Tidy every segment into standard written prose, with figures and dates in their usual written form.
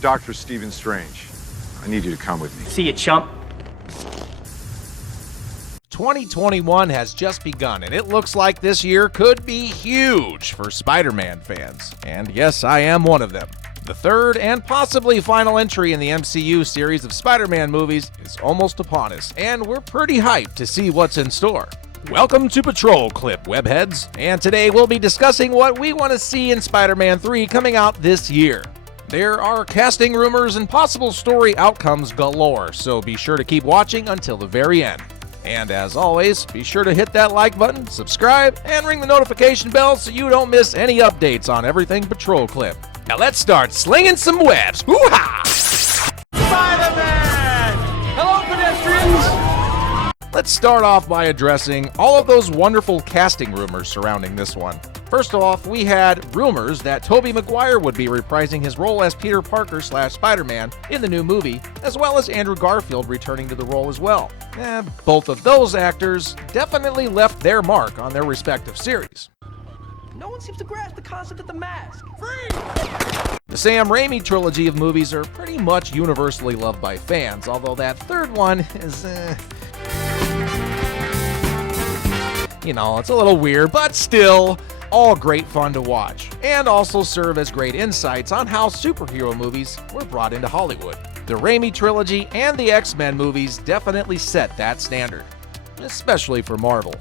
Dr. Stephen Strange. I need you to come with me. See you, chump. 2021 has just begun, and it looks like this year could be huge for Spider-Man fans. And yes, I am one of them. The third and possibly final entry in the MCU series of Spider-Man movies is almost upon us, and we're pretty hyped to see what's in store. Welcome to Patrol Clip, webheads, and today we'll be discussing what we want to see in Spider-Man 3 coming out this year. There are casting rumors and possible story outcomes galore, so be sure to keep watching until the very end. And as always, be sure to hit that like button, subscribe, and ring the notification bell so you don't miss any updates on everything Patrol Clip. Now let's start slinging some webs. Hoo-ha! Spider-Man! Hello, pedestrians! Let's start off by addressing all of those wonderful casting rumors surrounding this one. First off, we had rumors that Tobey Maguire would be reprising his role as Peter Parker / Spider-Man in the new movie, as well as Andrew Garfield returning to the role as well. Both of those actors definitely left their mark on their respective series. No one seems to grasp the concept of the mask. The Sam Raimi trilogy of movies are pretty much universally loved by fans, although that third one is, it's a little weird, but still, all great fun to watch, and also serve as great insights on how superhero movies were brought into Hollywood. The Raimi trilogy and the X-Men movies definitely set that standard, especially for Marvel.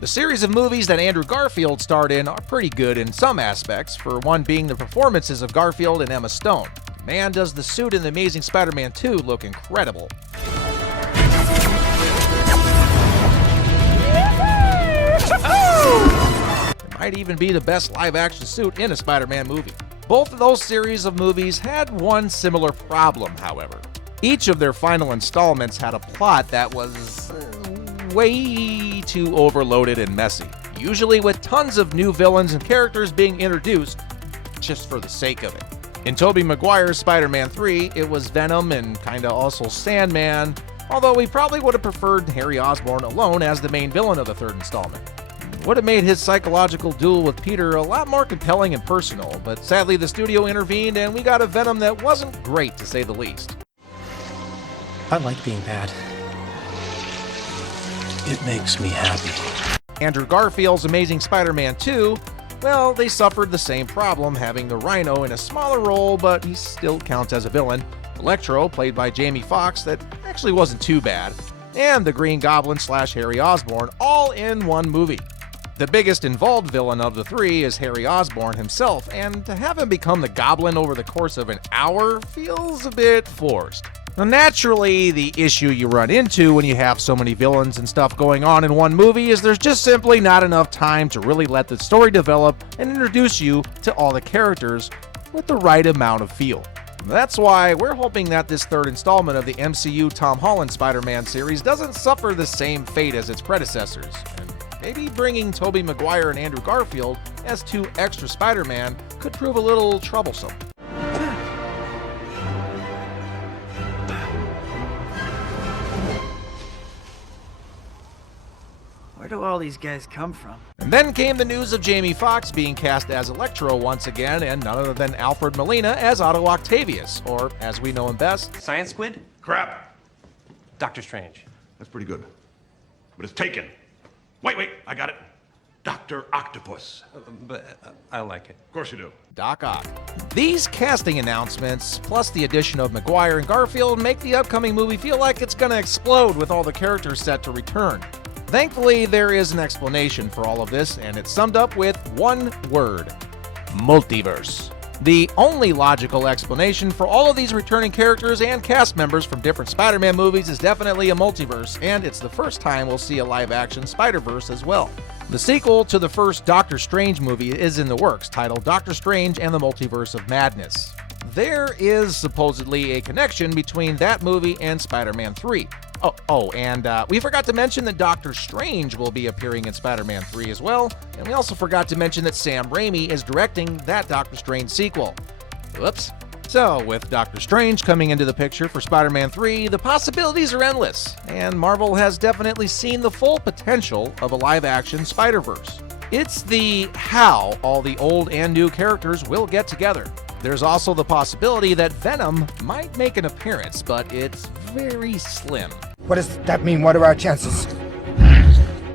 The series of movies that Andrew Garfield starred in are pretty good in some aspects, for one being the performances of Garfield and Emma Stone. Man, does the suit in The Amazing Spider-Man 2 look incredible. It might even be the best live-action suit in a Spider-Man movie. Both of those series of movies had one similar problem, however. Each of their final installments had a plot that was way too overloaded and messy, usually with tons of new villains and characters being introduced just for the sake of it. In Tobey Maguire's Spider-Man 3, it was Venom and kinda also Sandman, although we probably would have preferred Harry Osborn alone as the main villain of the third installment. Would have made his psychological duel with Peter a lot more compelling and personal, but sadly the studio intervened and we got a Venom that wasn't great, to say the least. I like being bad. It makes me happy. Andrew Garfield's Amazing Spider-Man 2, well, they suffered the same problem, having the Rhino in a smaller role, but he still counts as a villain. Electro, played by Jamie Foxx, that actually wasn't too bad, and the Green Goblin / Harry Osborn, all in one movie. The biggest involved villain of the three is Harry Osborn himself, and to have him become the Goblin over the course of an hour feels a bit forced. Now, naturally, the issue you run into when you have so many villains and stuff going on in one movie is there's just simply not enough time to really let the story develop and introduce you to all the characters with the right amount of feel. That's why we're hoping that this third installment of the MCU Tom Holland Spider-Man series doesn't suffer the same fate as its predecessors. And maybe bringing Tobey Maguire and Andrew Garfield as two extra Spider-Man could prove a little troublesome. Where do all these guys come from? And then came the news of Jamie Foxx being cast as Electro once again, and none other than Alfred Molina as Otto Octavius, or as we know him best, Science Squid? Crap! Doctor Strange. That's pretty good. But it's taken. Wait, I got it. Dr. Octopus. I like it. Of course you do. Doc Ock. These casting announcements, plus the addition of Maguire and Garfield, make the upcoming movie feel like it's gonna explode with all the characters set to return. Thankfully, there is an explanation for all of this, and it's summed up with one word: multiverse. The only logical explanation for all of these returning characters and cast members from different Spider-Man movies is definitely a multiverse, and it's the first time we'll see a live-action Spider-Verse as well. The sequel to the first Doctor Strange movie is in the works, titled Doctor Strange and the Multiverse of Madness. There is supposedly a connection between that movie and Spider-Man 3. And we forgot to mention that Doctor Strange will be appearing in Spider-Man 3 as well, and we also forgot to mention that Sam Raimi is directing that Doctor Strange sequel. Whoops. So, with Doctor Strange coming into the picture for Spider-Man 3, the possibilities are endless, and Marvel has definitely seen the full potential of a live-action Spider-Verse. It's the how all the old and new characters will get together. There's also the possibility that Venom might make an appearance, but it's very slim. What does that mean? What are our chances?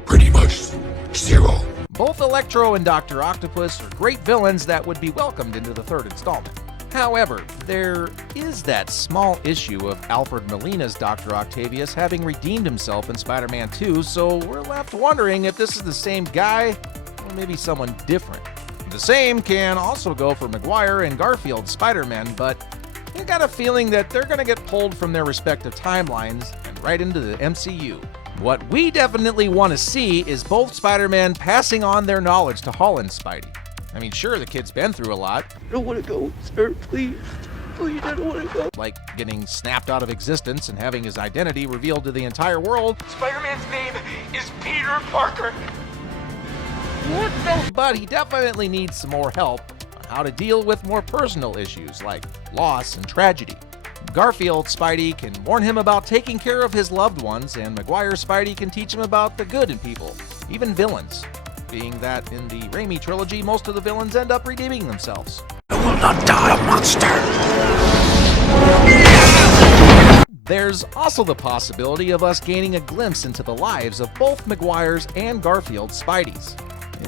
Pretty much 0. Both Electro and Dr. Octopus are great villains that would be welcomed into the third installment. However, there is that small issue of Alfred Molina's Dr. Octavius having redeemed himself in Spider-Man 2, so we're left wondering if this is the same guy or maybe someone different. The same can also go for Maguire and Garfield's Spider-Man, but you got a feeling that they're going to get pulled from their respective timelines and right into the MCU. What we definitely want to see is both Spider-Man passing on their knowledge to Holland's Spidey. I mean, sure, the kid's been through a lot. I don't want to go, sir. Please. Please, I don't want to go. Like getting snapped out of existence and having his identity revealed to the entire world. Spider-Man's name is Peter Parker. What the? But he definitely needs some more help on how to deal with more personal issues like loss and tragedy. Garfield's Spidey can warn him about taking care of his loved ones, and Maguire's Spidey can teach him about the good in people, even villains. Being that in the Raimi trilogy, most of the villains end up redeeming themselves. You will not die, monster! There's also the possibility of us gaining a glimpse into the lives of both Maguire's and Garfield's Spideys.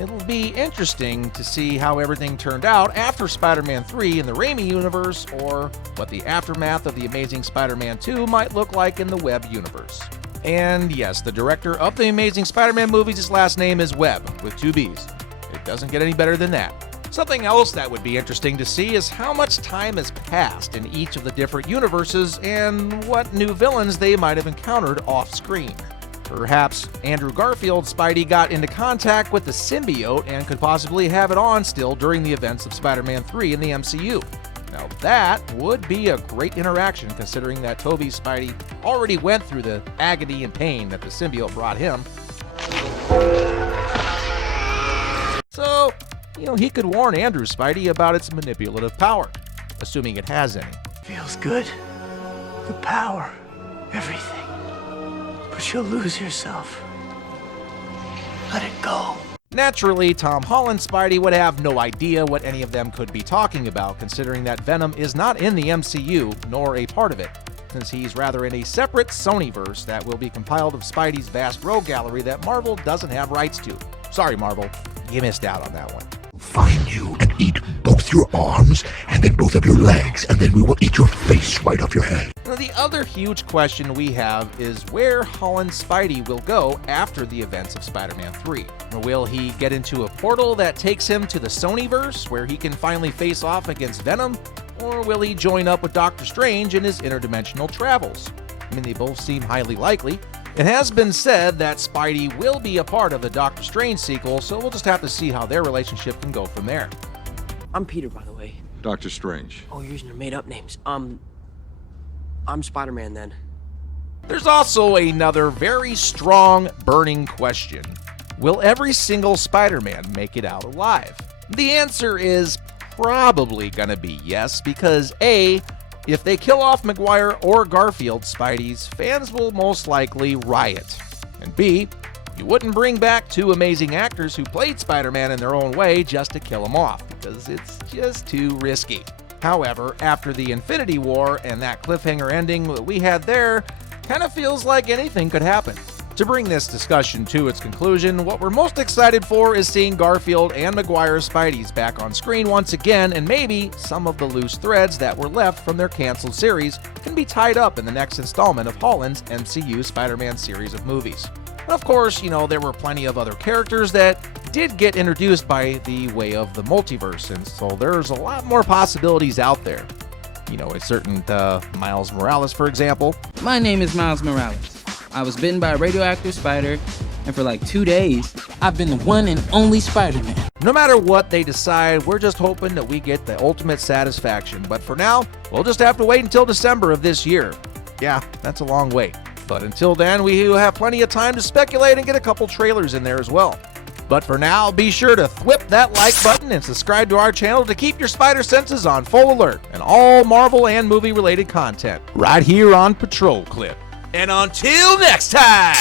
It'll be interesting to see how everything turned out after Spider-Man 3 in the Raimi universe, or what the aftermath of The Amazing Spider-Man 2 might look like in the Webb universe. And yes, the director of the Amazing Spider-Man movies, his last name is Webb, with 2 B's. It doesn't get any better than that. Something else that would be interesting to see is how much time has passed in each of the different universes and what new villains they might have encountered off-screen. Perhaps Andrew Garfield's Spidey got into contact with the symbiote and could possibly have it on still during the events of Spider-Man 3 in the MCU. Now that would be a great interaction, considering that Tobey's Spidey already went through the agony and pain that the symbiote brought him. So, he could warn Andrew's Spidey about its manipulative power, assuming it has any. Feels good. The power. Everything. But you'll lose yourself. Let it go. Naturally, Tom Holland's Spidey would have no idea what any of them could be talking about, considering that Venom is not in the MCU, nor a part of it, since he's rather in a separate Sonyverse that will be compiled of Spidey's vast rogue gallery that Marvel doesn't have rights to. Sorry, Marvel, you missed out on that one. Find you and eat both your arms and then both of your legs, and then we will eat your face right off your head. Now, the other huge question we have is where Holland's Spidey will go after the events of Spider-Man 3. Will he get into a portal that takes him to the Sonyverse, where he can finally face off against Venom? Or will he join up with Doctor Strange in his interdimensional travels? I mean, they both seem highly likely. It has been said that Spidey will be a part of the Doctor Strange sequel, so we'll just have to see how their relationship can go from there. I'm Peter, by the way. Doctor Strange. Oh, you're using your made-up names. I'm Spider-Man, then. There's also another very strong, burning question. Will every single Spider-Man make it out alive? The answer is probably gonna be yes, because A, if they kill off Maguire or Garfield Spideys, fans will most likely riot. And B, you wouldn't bring back 2 amazing actors who played Spider-Man in their own way just to kill them off, because it's just too risky. However, after the Infinity War and that cliffhanger ending that we had there, kind of feels like anything could happen. To bring this discussion to its conclusion, what we're most excited for is seeing Garfield and Maguire's Spideys back on screen once again, and maybe some of the loose threads that were left from their canceled series can be tied up in the next installment of Holland's MCU Spider-Man series of movies. Of course, there were plenty of other characters that did get introduced by the way of the multiverse, and so there's a lot more possibilities out there. A certain Miles Morales, for example. My name is Miles Morales. I was bitten by a radioactive spider, and for like 2 days, I've been the one and only Spider-Man. No matter what they decide, we're just hoping that we get the ultimate satisfaction. But for now, we'll just have to wait until December of this year. Yeah, that's a long wait. But until then, we have plenty of time to speculate and get a couple trailers in there as well. But for now, be sure to thwip that like button and subscribe to our channel to keep your spider senses on full alert and all Marvel and movie-related content right here on Patrol Clip. And until next time!